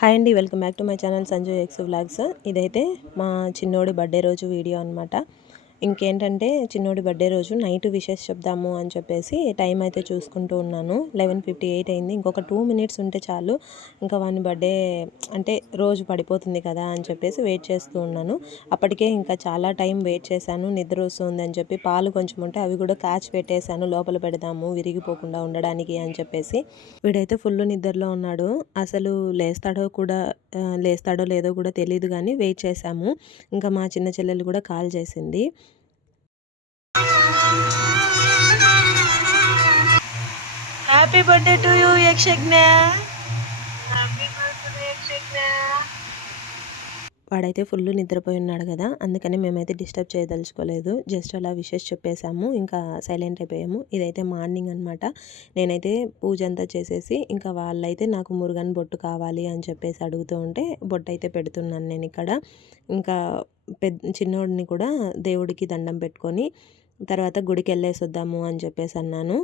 Hi అండి, welcome back to my channel Sanju X vlogs. ఇదైతే మా చిన్నోడి బర్త్డే రోజు వీడియో అనమాట. ఇంకేంటంటే చిన్నోడి బర్త్డే రోజు నైట్ విషెస్ చెప్దాము అని చెప్పేసి టైం అయితే చూసుకుంటూ ఉన్నాను. 11:58 అయింది. ఇంకొక 2 మినిట్స్ ఉంటే చాలు, ఇంకా వాని బర్త్డే అంటే రోజు పడిపోతుంది కదా అని చెప్పేసి వెయిట్ చేస్తూ ఉన్నాను. అప్పటికే ఇంకా చాలా టైం వెయిట్ చేశాను. నిద్ర వస్తుంది అని చెప్పి పాలు కొంచెం ఉంటే అవి కూడా కాచి పెట్టేశాను, లోపల పెడదాము విరిగిపోకుండా ఉండడానికి అని చెప్పేసి. వీడైతే ఫుల్ నిద్రలో ఉన్నాడు. అసలు లేస్తాడో లేదో కూడా తెలియదు, కానీ వెయిట్ చేశాము. ఇంకా మా చిన్న చెల్లెలు కూడా కాల్ చేసింది. Happy birthday to you Yakshagna. వాడైతే ఫుల్ నిద్రపోయి ఉన్నాడు కదా, అందుకని మేమైతే డిస్టర్బ్ చేయదలుచుకోలేదు. జస్ట్ అలా విషెస్ చెప్పేశాము, ఇంకా సైలెంట్ అయిపోయాము. ఇదైతే మార్నింగ్ అనమాట. నేనైతే పూజ అంతా చేసేసి ఇంకా వాళ్ళైతే నాకు మురుగన్ బొట్టు కావాలి అని చెప్పేసి అడుగుతూ ఉంటే బొట్టు అయితే పెడుతున్నాను నేను ఇక్కడ. ఇంకా చిన్నోడిని కూడా దేవుడికి దండం పెట్టుకొని తర్వాత గుడికి వెళ్ళేసి వద్దాము అని చెప్పేసి అన్నాను.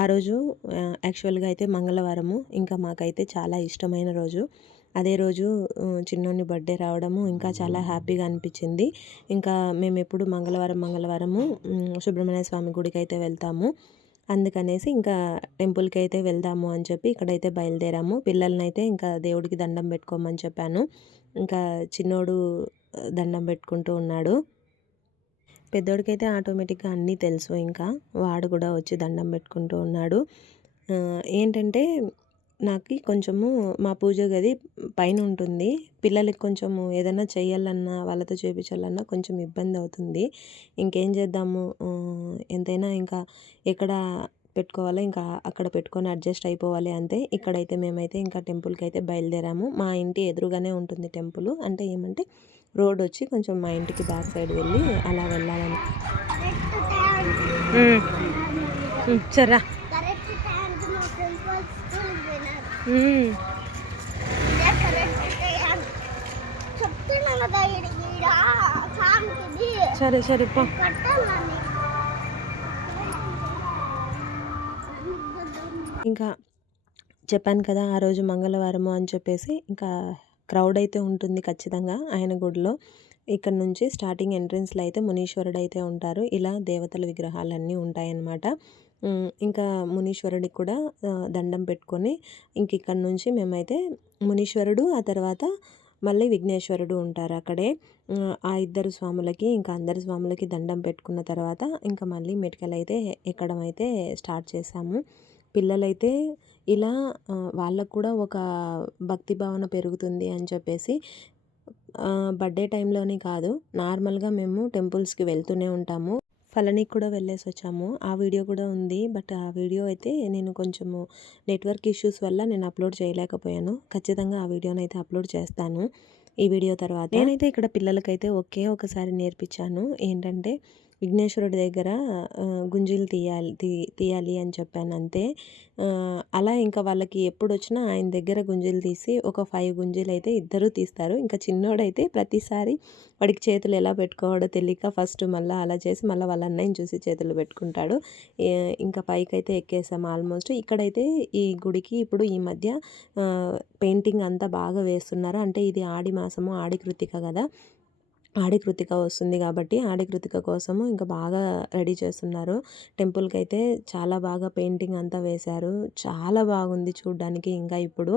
ఆ రోజు యాక్చువల్గా అయితే మంగళవారము, ఇంకా మాకైతే చాలా ఇష్టమైన రోజు. అదే రోజు చిన్నోని బర్త్డే రావడము ఇంకా చాలా హ్యాపీగా అనిపించింది. ఇంకా మేము ఎప్పుడు మంగళవారము సుబ్రహ్మణ్య స్వామి గుడికి అయితే వెళ్తాము. అందుకనేసి ఇంకా టెంపుల్కి అయితే వెళ్దాము అని చెప్పి ఇక్కడైతే బయలుదేరాము. పిల్లల్ని అయితే ఇంకా దేవుడికి దండం పెట్టుకోమని చెప్పాను. ఇంకా చిన్నోడు దండం పెట్టుకుంటూ ఉన్నాడు. పెద్దోడికైతే ఆటోమేటిక్గా అన్నీ తెలుసు. ఇంకా వాడు కూడా వచ్చి దండం పెట్టుకుంటూ ఉన్నాడు. ఏంటంటే నాకు కొంచెము మా పూజ గది పైన ఉంటుంది. పిల్లలకి కొంచెము ఏదైనా చేయాలన్నా వాళ్ళతో చేయించాలన్నా కొంచెం ఇబ్బంది అవుతుంది. ఇంకేం చేద్దాము, ఎంతైనా ఇంకా ఎక్కడ పెట్టుకోవాలో ఇంకా అక్కడ పెట్టుకొని అడ్జస్ట్ అయిపోవాలి అంతే. ఇక్కడైతే మేమైతే ఇంకా టెంపుల్కి అయితే బయలుదేరాము. మా ఇంటి ఎదురుగానే ఉంటుంది టెంపుల్. అంటే ఏమంటే రోడ్ వచ్చి కొంచెం మా ఇంటికి బ్యాక్ సైడ్ వెళ్ళి అలా వెళ్ళాలని. సరే సరే సరే పో. ఇంకా చెప్పాను కదా ఆ రోజు మంగళవారము అని చెప్పేసి, ఇంకా క్రౌడ్ అయితే ఉంటుంది ఖచ్చితంగా ఆయన గుడిలో. ఇక్కడ నుంచి స్టార్టింగ్ ఎంట్రన్స్లో అయితే మునీశ్వరుడు అయితే ఉంటారు. ఇలా దేవతల విగ్రహాలన్నీ ఉంటాయన్నమాట. ఇంకా మునీశ్వరుడికి కూడా దండం పెట్టుకొని ఇంక ఇక్కడ నుంచి మేమైతే మునీశ్వరుడు, ఆ తర్వాత మళ్ళీ విఘ్నేశ్వరుడు ఉంటారు అక్కడే. ఆ ఇద్దరు స్వాములకి ఇంకా అందరి స్వాములకి దండం పెట్టుకున్న తర్వాత ఇంకా మళ్ళీ మెటికలు అయితే ఎక్కడం అయితే స్టార్ట్ చేశాము. పిల్లలైతే ఇలా వాళ్ళకు కూడా ఒక భక్తి భావన పెరుగుతుంది అని చెప్పేసి బర్త్డే టైంలోనే కాదు, నార్మల్గా మేము టెంపుల్స్కి వెళ్తూనే ఉంటాము. ఫలనీకి కూడా వెళ్ళేసి వచ్చాము. ఆ వీడియో కూడా ఉంది. బట్ ఆ వీడియో అయితే నేను కొంచెము నెట్వర్క్ ఇష్యూస్ వల్ల నేను అప్లోడ్ చేయలేకపోయాను. ఖచ్చితంగా ఆ వీడియోని అయితే అప్లోడ్ చేస్తాను ఈ వీడియో తర్వాత. నేనైతే ఇక్కడ పిల్లలకైతే ఒకసారి నేర్పించాను. ఏంటంటే విఘ్నేశ్వరుడి దగ్గర గుంజీలు తీయాలి అని చెప్పాను అంతే. అలా ఇంకా వాళ్ళకి ఎప్పుడు వచ్చినా ఆయన దగ్గర గుంజీలు తీసి ఒక 5 గుంజీలు అయితే ఇద్దరు తీస్తారు. ఇంకా చిన్నోడైతే ప్రతిసారి వాడికి చేతులు ఎలా పెట్టుకోవాడో తెలియక ఫస్ట్ మళ్ళీ అలా చేసి మళ్ళీ వాళ్ళ అన్నయ్యని చూసి చేతులు పెట్టుకుంటాడు. ఇంకా పైకి అయితే ఎక్కేసాము ఆల్మోస్ట్. ఇక్కడైతే ఈ గుడికి ఇప్పుడు ఈ మధ్య పెయింటింగ్ అంతా బాగా వేస్తున్నారు. అంటే ఇది ఆడి మాసము, ఆడి కృతిక కదా, ఆడి కృతిక వస్తుంది కాబట్టి ఆడి కృతిక కోసము ఇంకా బాగా రెడీ చేస్తున్నారు. టెంపుల్కి అయితే చాలా బాగా పెయింటింగ్ అంతా వేశారు. చాలా బాగుంది చూడ్డానికి. ఇంకా ఇప్పుడు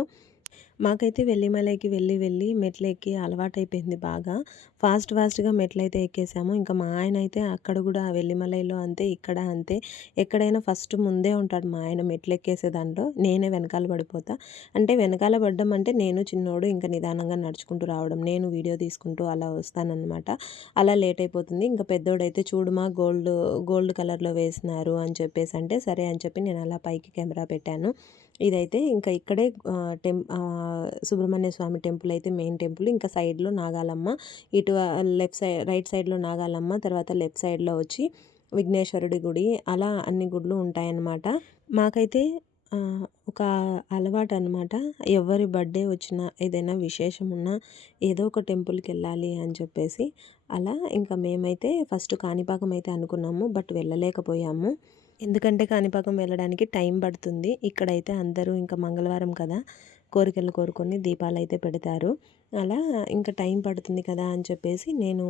మాకైతే వెల్లిమలైకి వెళ్ళి మెట్లు ఎక్కి అలవాటైపోయింది బాగా. ఫాస్ట్గా మెట్లయితే ఎక్కేసాము. ఇంకా మా ఆయన అయితే అక్కడ కూడా వెల్లిమలైలో అంతే, ఇక్కడ అంతే. ఎక్కడైనా ఫస్ట్ ముందే ఉంటాడు మా ఆయన మెట్లు ఎక్కేసే దాంట్లో. నేనే వెనకాల పడిపోతా. అంటే వెనకాల పడ్డం అంటే నేను చిన్నోడు ఇంకా నిదానంగా నడుచుకుంటూ రావడం, నేను వీడియో తీసుకుంటూ అలా వస్తానన్నమాట. అలా లేట్ అయిపోతుంది. ఇంకా పెద్దోడైతే చూడుమా గోల్డ్ కలర్లో వేసినారు అని చెప్పేసి అంటే సరే అని చెప్పి నేను అలా పైకి కెమెరా పెట్టాను. ఇదైతే ఇంకా ఇక్కడే సుబ్రహ్మణ్య స్వామి టెంపుల్ అయితే మెయిన్ టెంపుల్. ఇంకా సైడ్లో నాగాలమ్మ, ఇటు రైట్ సైడ్లో నాగాలమ్మ, తర్వాత లెఫ్ట్ సైడ్లో వచ్చి విఘ్నేశ్వరుడి గుడి. అలా అన్ని గుడులు ఉంటాయన్నమాట. మాకైతే ఒక అలవాటు అనమాట. ఎవరి బర్త్డే వచ్చినా ఏదైనా విశేషం ఉన్నా ఏదో ఒక టెంపుల్కి వెళ్ళాలి అని చెప్పేసి. అలా ఇంకా మేమైతే ఫస్ట్ కాణిపాకం అయితే అనుకున్నాము, బట్ వెళ్ళలేకపోయాము. ఎందుకంటే కాణిపాకం వెళ్ళడానికి టైం పడుతుంది. ఇక్కడైతే అందరూ ఇంకా మంగళవారం కదా, కోరికలు కోరుకొని దీపాలైతే పెడతారు. అలా ఇంకా టైం పడుతుంది కదా అని చెప్పేసి నేను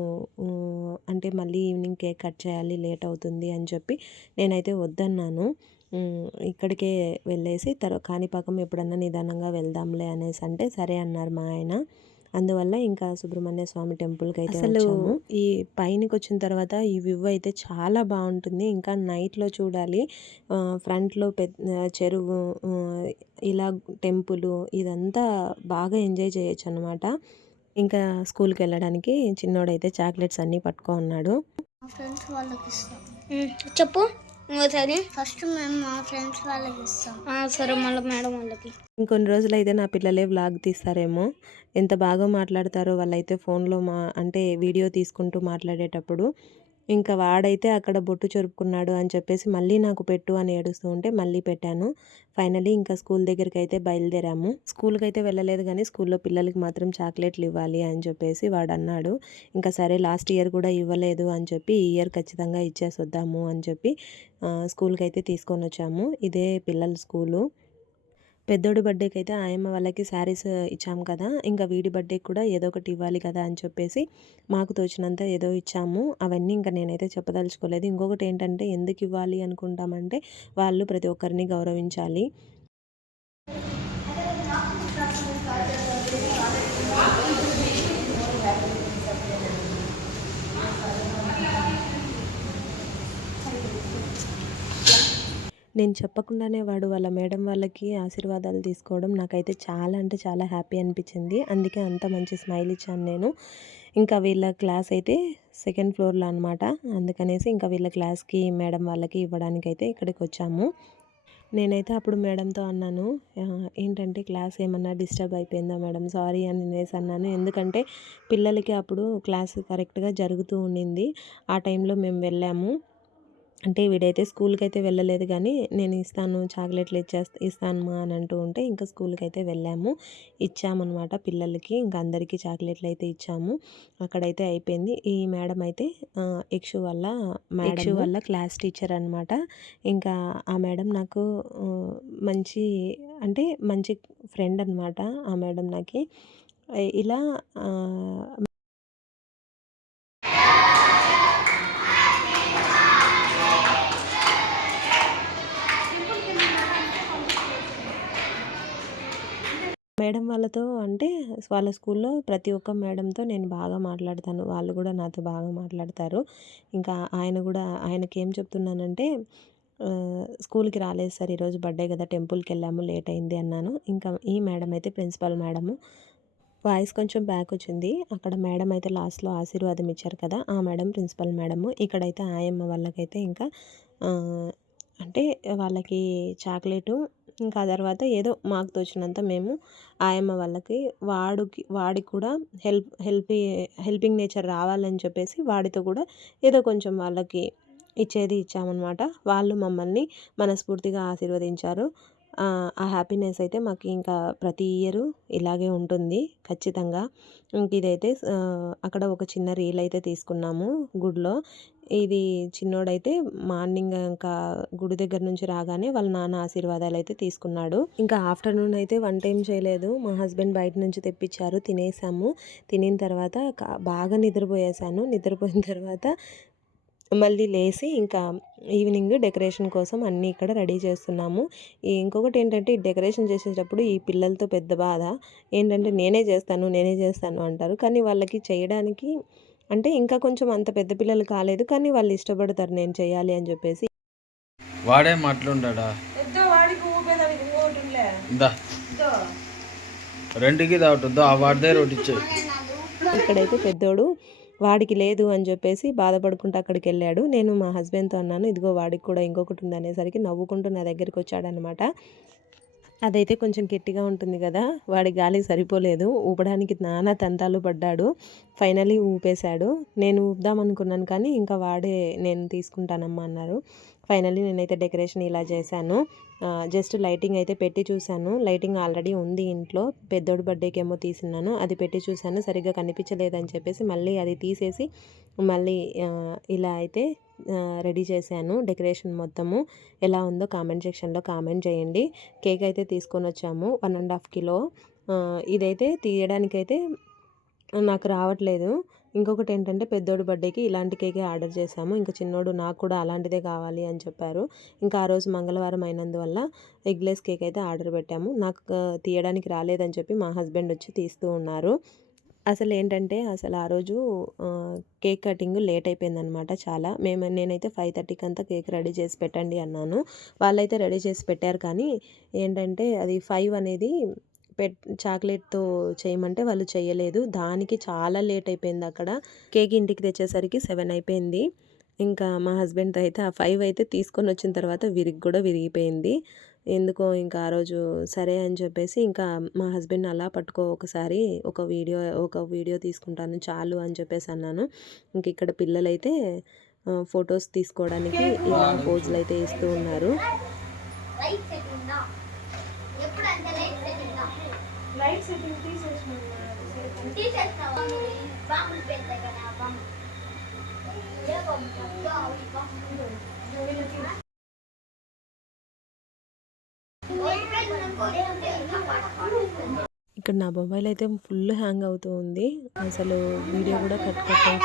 అంటే మళ్ళీ ఈవినింగ్ కేక్ కట్ చేయాలి, లేట్ అవుతుంది అని చెప్పి నేనైతే వద్దన్నాను. ఇక్కడికే వెళ్ళేసి కాణిపాకం ఎప్పుడన్నా నిదానంగా వెళ్దాంలే అనేసి అంటే సరే అన్నారు మా ఆయన. అందువల్ల ఇంకా సుబ్రహ్మణ్య స్వామి టెంపుల్‌కైతే వచ్చాము. ఈ పైనకొచ్చిన తర్వాత ఈ వ్యూ అయితే చాలా బావుంటుంది. ఇంకా నైట్‌లో చూడాలి. ఫ్రంట్‌లో చెరువు, ఇలా టెంపులు ఇదంతా బాగా ఎంజాయ్ చేయొచ్చనమాట. ఇంకా స్కూల్‌కెళ్ళడానికి చిన్నోడైతే చాక్లెట్స్ అన్నీ పట్టుకో ఉన్నాడు. మా ఫ్రెండ్స్ వాళ్ళకిస్తాం. చెప్పు ఇంకోసారి. ఫస్ట్ మేము మా ఫ్రెండ్స్ వాళ్ళకిస్తాం. సరే మళ్ళీ మేడం వాళ్ళకి. ఇంకొన్ని రోజులైతే నా పిల్లలే వ్లాగ్ తీస్తారేమో. ఎంత బాగా మాట్లాడతారో వాళ్ళైతే ఫోన్‌లో అంటే వీడియో తీసుకుంటూ మాట్లాడేటప్పుడు. ఇంకా వాడైతే అక్కడ బొట్టు చెరుపుకున్నాడు అని చెప్పేసి మళ్ళీ నాకు పెట్టు అని ఏడుస్తూ ఉంటే మళ్ళీ పెట్టాను. ఫైనల్లీ ఇంకా స్కూల్ దగ్గరికైతే బయలుదేరాము. స్కూల్‌కైతే వెళ్ళలేదు గానీ స్కూల్‌లో పిల్లలకి మాత్రం చాక్లెట్లు ఇవ్వాలి అని చెప్పేసి వాడన్నాడు. ఇంకా సరే లాస్ట్ ఇయర్ కూడా ఇవ్వలేదు అని చెప్పి ఈ ఇయర్ ఖచ్చితంగా ఇచ్చేసొద్దాము అని చెప్పి స్కూల్‌కైతే తీసుకొనొచ్చాము. ఇదే పిల్లల స్కూలు. పెద్దోడి బర్త్‌డేకైతే ఆయమ్మ వాళ్ళకి శారీస్ ఇచ్చాము కదా! ఇంకా వీడి బర్త్‌డేకి కూడా ఏదో ఒకటి ఇవ్వాలి కదా అని చెప్పేసి మాకు తోచినంత ఏదో ఇచ్చాము. అవన్నీ ఇంకా నేనైతే చెప్పదలుచుకోలేదు. ఇంకొకటేంటంటే ఎందుకివ్వాలి అనుకుంటామంటే వాళ్ళు ప్రతి ఒక్కరిని గౌరవించాలి. నేను చెప్పకుండానే వాడు వాళ్ళ మేడం వాళ్ళకి ఆశీర్వాదాలు తీసుకోవడం నాకైతే చాలా అంటే చాలా హ్యాపీ అనిపించింది. అందుకే అంత మంచి స్మైల్ ఇచ్చాను నేను. ఇంకా వీళ్ళ క్లాస్ అయితే సెకండ్ ఫ్లోర్‌లో అనమాట. అందుకనేసి ఇంకా వీళ్ళ క్లాస్‌కి మేడం వాళ్ళకి ఇవ్వడానికైతే ఇక్కడికొచ్చాము. నేనైతే అప్పుడు మేడంతో అన్నాను, ఏంటంటే క్లాస్ ఏమన్నా డిస్టర్బ్ అయిపోయిందా మేడం సారీ అనేసి అన్నాను. ఎందుకంటే పిల్లలకి అప్పుడు క్లాస్ కరెక్ట్‌గా జరుగుతూ ఉండింది. ఆ టైంలో మేము వెళ్ళాము. అంటే వీడైతే స్కూల్‌కైతే వెళ్ళలేదు గానీ, నేను ఇస్తాను చాక్లెట్‌లు ఇస్తాను మా అని అంటూ ఉంటే ఇంకా స్కూల్‌కైతే వెళ్ళాము. ఇచ్చామనమాట పిల్లలకి. ఇంక అందరికీ చాక్లెట్‌లయితే ఇచ్చాము. అక్కడైతే అయిపోయింది. ఈ మేడం అయితే ఇక్షు వాళ్ళ క్లాస్ టీచర్ అనమాట. ఇంకా ఆ మేడం నాకు మంచి అంటే మంచి ఫ్రెండ్ అనమాట ఆ మేడం నాకి. ఇలా మేడం వాళ్ళతో అంటే వాళ్ళ స్కూల్లో ప్రతి ఒక్క మేడంతో నేను బాగా మాట్లాడతాను. వాళ్ళు కూడా నాతో బాగా మాట్లాడతారు. ఇంకా ఆయన కూడా ఆయనకేం చెప్తున్నానంటే స్కూల్‌కి రాలేదు సార్ ఈరోజు బర్త్‌డే కదా! టెంపుల్‌కెళ్ళాము లేట్ అయింది అన్నాను. ఇంకా ఈ మేడం అయితే ప్రిన్సిపల్ మేడము. వాయిస్ కొంచెం బ్యాక్ వచ్చింది. అక్కడ మేడం అయితే లాస్ట్‌లో ఆశీర్వాదం ఇచ్చారు కదా! ఆ మేడం ప్రిన్సిపల్ మేడము. ఇక్కడైతే ఆయమ్మ వాళ్ళకైతే ఇంకా అంటే వాళ్ళకి చాక్లెటు ఇంకా ఆ తర్వాత ఏదో మాకు తోచినంత మేము ఆయమ్మ వాళ్ళకి వాడికి కూడా హెల్పింగ్ నేచర్ రావాలని చెప్పేసి వాడితో కూడా ఏదో కొంచెం వాళ్ళకి ఇచ్చామన్నమాట. వాళ్ళు మమ్మల్ని మనస్ఫూర్తిగా ఆశీర్వదించారు. ఆ హ్యాపీనెస్ అయితే మాకు ఇంకా ప్రతి ఇయరు ఇలాగే ఉంటుంది ఖచ్చితంగా. ఇంక ఇదైతే అక్కడ ఒక చిన్న రీల్ అయితే తీసుకున్నాము గుడిలో. ఇది చిన్నోడైతే మార్నింగ్ ఇంకా గుడి దగ్గర నుంచి రాగానే వాళ్ళ నాన్న ఆశీర్వాదాలైతే తీసుకున్నాడు. ఇంకా ఆఫ్టర్‌నూన్ అయితే వంట ఏం చేయలేదు. మా హస్బెండ్ బయట నుంచి తెప్పించారు. తినేసాము. తినిన తర్వాత బాగా నిద్రపోయేసాను. నిద్రపోయిన తర్వాత మళ్ళీ లేసి ఇంకా ఈవినింగ్ డెకరేషన్ కోసం అన్నీ ఇక్కడ రెడీ చేస్తున్నాము. ఇంకొకటి ఏంటంటే ఈ డెకరేషన్ చేసేటప్పుడు ఈ పిల్లలతో పెద్ద బాధ. ఏంటంటే నేనే చేస్తాను అంటారు. కానీ వాళ్ళకి చేయడానికి అంటే ఇంకా కొంచెం అంత పెద్ద పిల్లలు కాలేదు. కానీ వాళ్ళు ఇష్టపడతారు నేను చేయాలి అని చెప్పేసి. వాడే అట్లుండాడా రెండుకి దాటుద్దో ఆ వాడిదే రోటి ఇక్కడైతే పెద్దోడు వాడికి లేదు అని చెప్పేసి బాధపడుకుంటూ అక్కడికి వెళ్ళాడు. నేను మా హస్బెండ్తో అన్నాను ఇదిగో వాడికి కూడా ఇంకొకటి ఉంది అనేసరికి నవ్వుకుంటూ నా దగ్గరికి వచ్చాడనమాట. అదైతే కొంచెం గట్టిగా ఉంటుంది కదా! వాడి గాలికి సరిపోలేదు. ఊపడానికి నానా తంటాలు పడ్డాడు. ఫైనల్లీ ఊపేశాడు. నేను ఊపుదాం అనుకున్నాను కానీ ఇంకా వాడే నేను తీసుకుంటానమ్మా అన్నారు. ఫైనల్లీ నేనైతే డెకరేషన్ ఇలా చేశాను. జస్ట్ లైటింగ్ అయితే పెట్టి చూశాను. లైటింగ్ ఆల్రెడీ ఉంది ఇంట్లో. పెద్దోడి బర్త్‌డేకేమో తీసున్నాను. అది పెట్టి చూశాను. సరిగ్గా కనిపించలేదని చెప్పేసి మళ్ళీ అది తీసేసి మళ్ళీ ఇలా అయితే రెడీ చేశాను. డెకరేషన్ మొత్తము ఎలా ఉందో కామెంట్ సెక్షన్లో కామెంట్ చేయండి. కేక్ అయితే తీసుకొని వచ్చాము 1.5 కిలో. ఇదైతే తీయడానికైతే నాకు రావట్లేదు. ఇంకొకటి ఏంటంటే పెద్దోడి బర్త్డేకి ఇలాంటి కేకే ఆర్డర్ చేశాము. ఇంకా చిన్నోడు నాకు కూడా అలాంటిదే కావాలి అని చెప్పారు. ఇంకా ఆ రోజు మంగళవారం అయినందువల్ల ఎగ్లెస్ కేక్ అయితే ఆర్డర్ పెట్టాము. నాకు తీయడానికి రాలేదని చెప్పి మా హస్బెండ్ వచ్చి తీస్తూ ఉన్నారు. అసలు ఆ రోజు కేక్ కటింగ్ లేట్ అయిపోయిందనమాట చాలా. నేనైతే 5:30కి అంతా కేక్ రెడీ చేసి పెట్టండి అన్నాను. వాళ్ళైతే రెడీ చేసి పెట్టారు. కానీ ఏంటంటే అది 5 అనేది చాక్లెట్‌తో చేయమంటే వాళ్ళు చేయలేదు. దానికి చాలా లేట్ అయిపోయింది అక్కడ. కేక్ ఇంటికి తెచ్చేసరికి 7 అయిపోయింది. ఇంకా మా హస్బెండ్‌తో అయితే ఆ 5 అయితే తీసుకొని వచ్చిన తర్వాత విరిగిపోయింది. ఎందుకో ఇంకా ఆ రోజు సరే అని చెప్పేసి ఇంకా మా హస్బెండ్‌ని అలా పట్టుకో ఒకసారి ఒక వీడియో తీసుకుంటాను చాలు అని చెప్పేసి అన్నాను. ఇంక ఇక్కడ పిల్లలైతే ఫొటోస్ తీసుకోవడానికి ఇలా పోజులు అయితే ఇస్తూ ఉన్నారు. లైట్ సెట్టింగ్ తీసేసినావా బాంబులు పెడతాయి కదా బాంబు ఇక్కడ నా మొబైల్ అయితే ఫుల్ హ్యాంగ్ అవుతూ ఉంది. అసలు వీడియో కూడా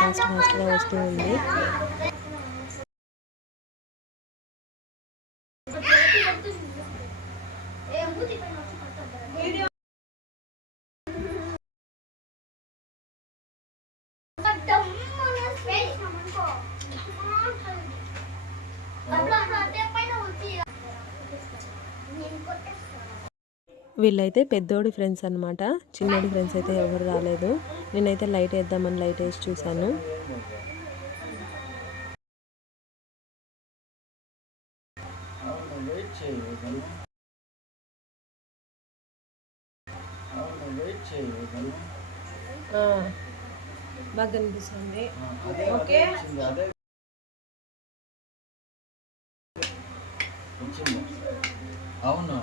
ఫాస్ట్గా వస్తూ ఉంది. వీళ్ళైతే పెద్దోడి ఫ్రెండ్స్ అనమాట. చిన్నోడి ఫ్రెండ్స్ అయితే ఎవరు రాలేదు. నేనైతే లైట్ వేద్దామని లైట్ వేసి చూశాను. బాగా కనిపిస్తుంది. ఓకే అవును.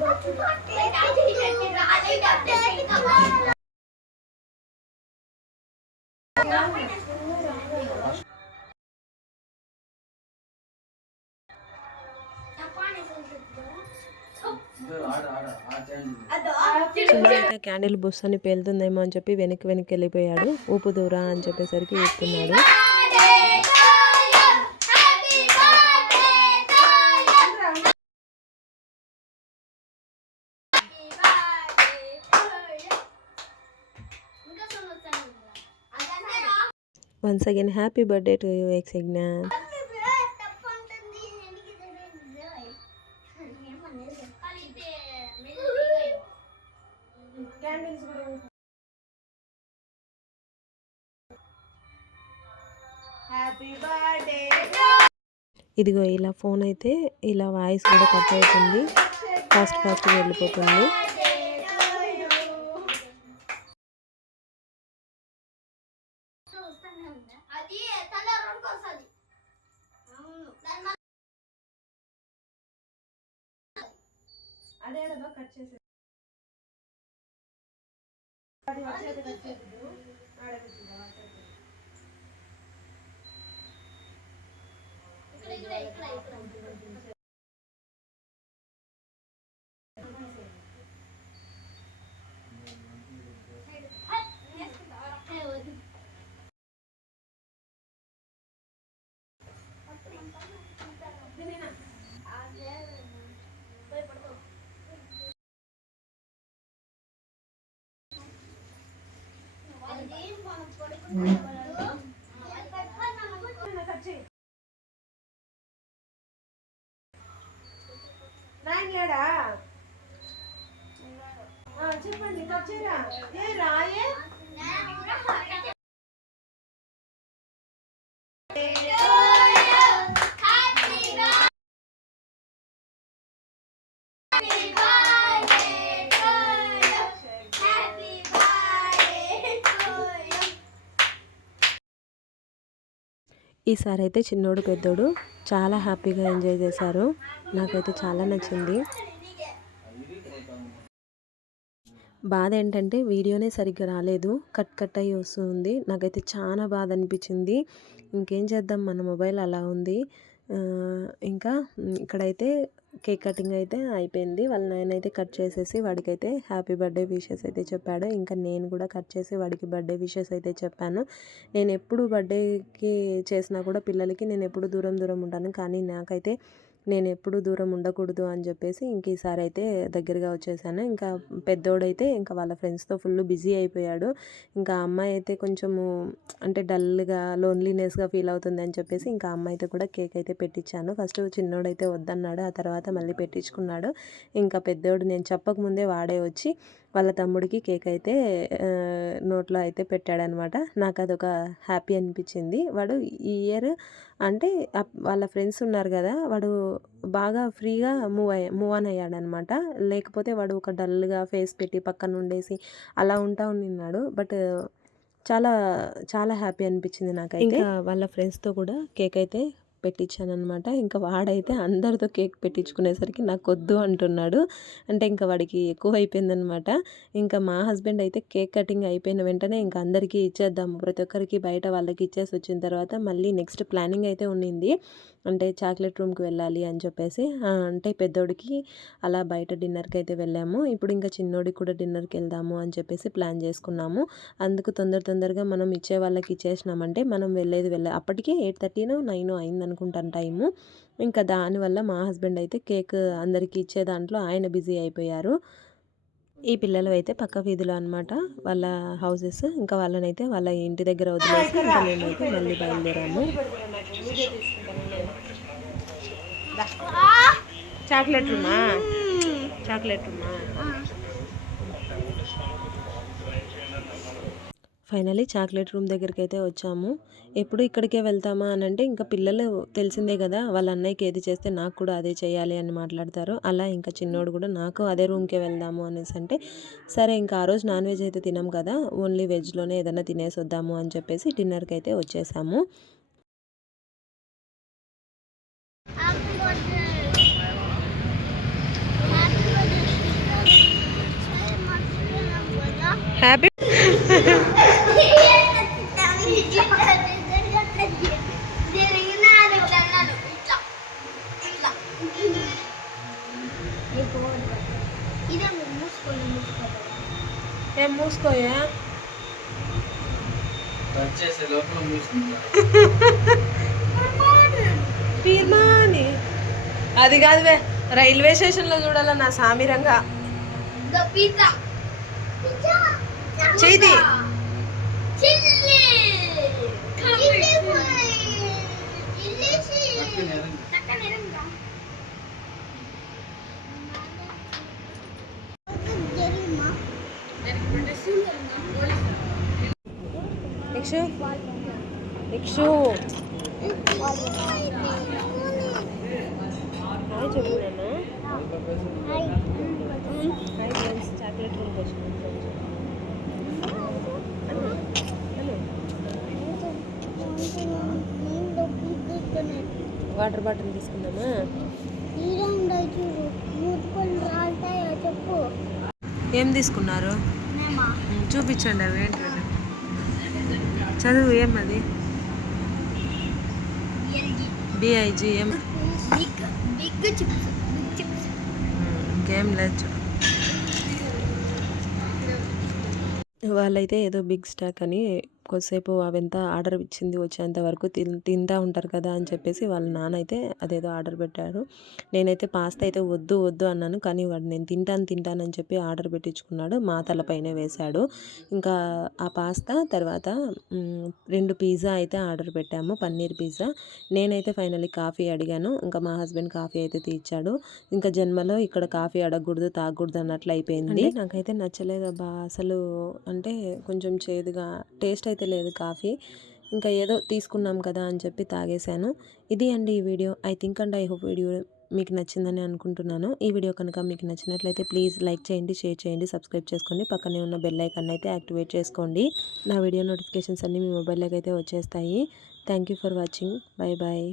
క్యాండిల్ బుస్ అని పేలుతుందేమో అని చెప్పి వెనక్కి వెళ్ళిపోయాడు. ఊపు దూరా అని చెప్పేసరికి ఊపుతున్నాడు. Once again, happy birthday to you, Exignan. ఇదిగో ఇలా ఫోన్ అయితే ఇలా వాయిస్ కూడా కట్ అవుతుంది. ఫాస్ట్గా వెళ్ళిపోతుంది. చెప్పండి కచ్చేరా ఏ రాయే ఈసారి అయితే చిన్నోడు పెద్దోడు చాలా హ్యాపీగా ఎంజాయ్ చేశారు. నాకైతే చాలా నచ్చింది. బాధ ఏంటంటే వీడియోనే సరిగ్గా రాలేదు, కట్ కట్ అయ్యి వస్తుంది. నాకైతే చాలా బాధ అనిపించింది. ఇంకేం చేద్దాం, మన మొబైల్ అలా ఉంది. ఇంకా ఇక్కడైతే కేక్ కటింగ్ అయితే అయిపోయింది. వాళ్ళ నాయన అయితే కట్ చేసేసి వాడికైతే హ్యాపీ బర్త్డే విషెస్ అయితే చెప్పాడు. ఇంకా నేను కూడా కట్ చేసి వాడికి బర్త్డే విషెస్ అయితే చెప్పాను. నేను ఎప్పుడు బర్త్డేకి చేసినా కూడా పిల్లలకి నేను ఎప్పుడు దూరం దూరం ఉంటాను, కానీ నాకైతే నేను ఎప్పుడు దూరం ఉండకూడదు అని చెప్పేసి ఇంక ఈసారి అయితే దగ్గరగా వచ్చేసాను. ఇంకా పెద్దోడైతే ఇంకా వాళ్ళ ఫ్రెండ్స్తో ఫుల్ బిజీ అయిపోయాడు. ఇంకా అమ్మాయి అయితే కొంచెము అంటే డల్గా లోన్లీనెస్గా ఫీల్ అవుతుంది అని చెప్పేసి ఇంకా అమ్మాయితో కూడా కేక్ అయితే పెట్టించాను. ఫస్ట్ చిన్నోడైతే వద్దన్నాడు, ఆ తర్వాత మళ్ళీ పెట్టించుకున్నాడు. ఇంకా పెద్దోడు నేను చెప్పకముందే వాడే వచ్చి వాళ్ళ తమ్ముడికి కేక్ అయితే నోట్లో అయితే పెట్టాడనమాట. నాకు అదొక హ్యాపీ అనిపించింది. వాడు ఈ ఇయర్ అంటే వాళ్ళ ఫ్రెండ్స్ ఉన్నారు కదా, వాడు బాగా ఫ్రీగా మూవ్ ఆన్ అయ్యాడనమాట. లేకపోతే వాడు ఒక డల్గా ఫేస్ పెట్టి పక్కన ఉండేసి అలా ఉన్నాడు. బట్ చాలా చాలా హ్యాపీ అనిపించింది నాకైతే. ఇంకా వాళ్ళ ఫ్రెండ్స్తో కూడా కేక్ అయితే పెట్టించానమాట. ఇంకా వాడైతే అందరితో కేక్ పెట్టించుకునేసరికి నాకు వద్దు అంటున్నాడు. అంటే ఇంకా వాడికి ఎక్కువ అయిపోయిందనమాట. ఇంకా మా హస్బెండ్ అయితే కేక్ కటింగ్ అయిపోయిన వెంటనే ఇంకా అందరికీ ఇచ్చేద్దాము, ప్రతి ఒక్కరికి బయట వాళ్ళకి ఇచ్చేసి వచ్చిన తర్వాత మళ్ళీ నెక్స్ట్ ప్లానింగ్ అయితే ఉండింది. అంటే చాక్లెట్ రూమ్కి వెళ్ళాలి అని చెప్పేసి, అంటే పెద్దోడికి అలా బయట డిన్నర్కి అయితే వెళ్ళాము. ఇప్పుడు ఇంకా చిన్నోడికి కూడా డిన్నర్కి వెళ్దాము అని చెప్పేసి ప్లాన్ చేసుకున్నాము. అందుకు తొందరగా మనం ఇచ్చే వాళ్ళకి ఇచ్చేసినామంటే మనం అప్పటికే 8:30 9 అయిందనుకుంటాను టైము. ఇంకా దానివల్ల మా హస్బెండ్ అయితే కేక్ అందరికీ ఇచ్చే దాంట్లో ఆయన బిజీ అయిపోయారు. ఈ పిల్లలు అయితే పక్క వీధిలో అనమాట వాళ్ళ హౌసెస్. ఇంకా వాళ్ళనైతే వాళ్ళ ఇంటి దగ్గర వదిలేసి ఇంకా మేమైతే మళ్ళీ బయలుదేరాము. చాక్లెట్ రూమా ఫైనలీ చాక్లెట్ రూమ్ దగ్గరికి అయితే వచ్చాము. ఎప్పుడు ఇక్కడికే వెళ్తామా అని అంటే ఇంకా పిల్లలు తెలిసిందే కదా, వాళ్ళ అన్నయ్యకి ఏది చేస్తే నాకు కూడా అదే చేయాలి అని మాట్లాడతారు. అలా ఇంకా చిన్నోడు కూడా నాకు అదే రూమ్కే వెళ్దాము అనేసి అంటే సరే ఇంకా ఆ రోజు నాన్ వెజ్ అయితే తినాం కదా, ఓన్లీ వెజ్లోనే ఏదైనా తినేసి వద్దాము అని చెప్పేసి డిన్నర్కి అయితే వచ్చేసాము. హ్యాపీ ఏం మూసుకోయా పీర్మాని అది కాదువే, రైల్వే స్టేషన్లో చూడాల నా సామిరంగా చేది ఇక్షు హాయ్ చెప్పు నాన్న. హాయ్ ఫ్రెండ్స్, చాక్లెట్ రూమ్కి వచ్చినాం. వాటర్ బాటిల్ తీసుకుందామా? ఏం తీసుకున్నారు చూపించండి. అవి ఏంటి చదువు, ఏమది? BIGM. ఇంకేం లేదు. వాళ్ళైతే ఏదో బిగ్ స్టాక్ అని కొద్దిసేపు అవంతా ఆర్డర్ ఇచ్చింది వచ్చేంత వరకు తింటూ ఉంటారు కదా అని చెప్పేసి వాళ్ళ నాన్న అయితే అదేదో ఆర్డర్ పెట్టారు. నేనైతే పాస్తా అయితే వద్దు అన్నాను, కానీ వాడు నేను తింటానని చెప్పి ఆర్డర్ పెట్టించుకున్నాడు. మా తలపైనే వేశాడు. ఇంకా ఆ పాస్తా తర్వాత 2 పిజ్జా అయితే ఆర్డర్ పెట్టాము, పన్నీర్ పిజ్జా. నేనైతే ఫైనల్లీ కాఫీ అడిగాను. ఇంకా మా హస్బెండ్ కాఫీ అయితే తీర్చాడు. ఇంకా జన్మలో ఇక్కడ కాఫీ అడగకూడదు తాగకూడదు అన్నట్లు అయిపోయింది. నాకైతే నచ్చలేదు అబ్బా అసలు. అంటే కొంచెం చేదుగా టేస్ట్ అయితే లేదు కాఫీ. ఇంకా ఏదో తీసుకున్నాం కదా అని చెప్పి తాగేశాను. ఇది అండి ఈ video. I think and I hope video మీకు నచ్చిందని అనుకుంటున్నాను. ఈ వీడియో కనుక మీకు నచ్చినట్లయితే ప్లీజ్ లైక్ చేయండి, షేర్ చేయండి, సబ్స్క్రైబ్ చేసుకోండి. పక్కనే ఉన్న బెల్ ఐకాన్ అయితే యాక్టివేట్ చేసుకోండి. నా వీడియో నోటిఫికేషన్స్ అన్నీ మీ మొబైల్లోకి అయితే వచ్చేస్తాయి. Thank you for watching. Bye bye.